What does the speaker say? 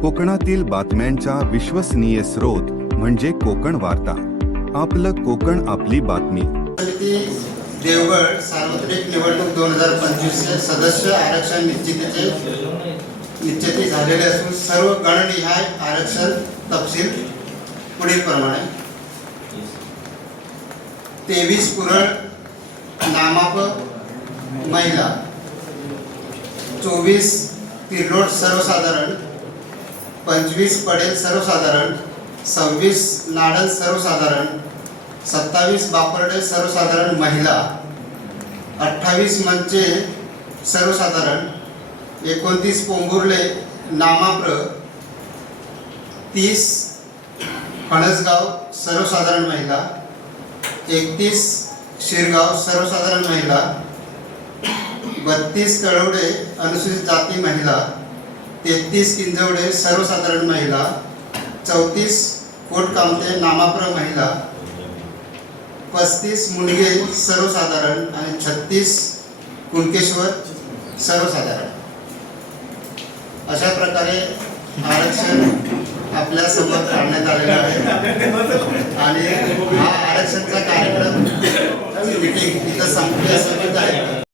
कोकणातील बातम्यांचा विश्वसनीय स्रोत म्हणजे कोकण वार्ता. आपलं कोकण आपली बातमी. देवगड सार्वत्रिक निवडणूक दोन हजार पंचवीसचे सदस्य आरक्षण निश्चितीचे निश्चिती झालेले असून सर्व गणनिहाय आरक्षण तपशील पुढील प्रमाणे. तेवीस कुरळ नामाप महिला. चोवीस तिरलोट सर्वसाधारण. पंचवीस पडेल सर्वसाधारण सव्वीस नाडल सर्वसाधारण सत्तावीस बापर्डे सर्वसाधारण महिला अठ्ठावीस मंचे सर्वसाधारण एकोणतीस पोंभुर्ले नामाप्र तीस फणसगाव सर्वसाधारण महिला एकतीस शिरगाव सर्वसाधारण महिला बत्तीस कळवडे अनुसूचित जाती महिला तेहतीस किंजवडे सर्वसाधारण महिला चौतीस कोटकामते नामाप्र महिला पस्तीस मुलगे सर्वसाधारण आणि छत्तीस कुणकेश्वर सर्वसाधारण. अशा प्रकारे आरक्षण आपल्यासमोर काढण्यात आलेलं आहे. आणि हा आरक्षणचा कार्यक्रम मिटिंग इथं संपली असं आहे.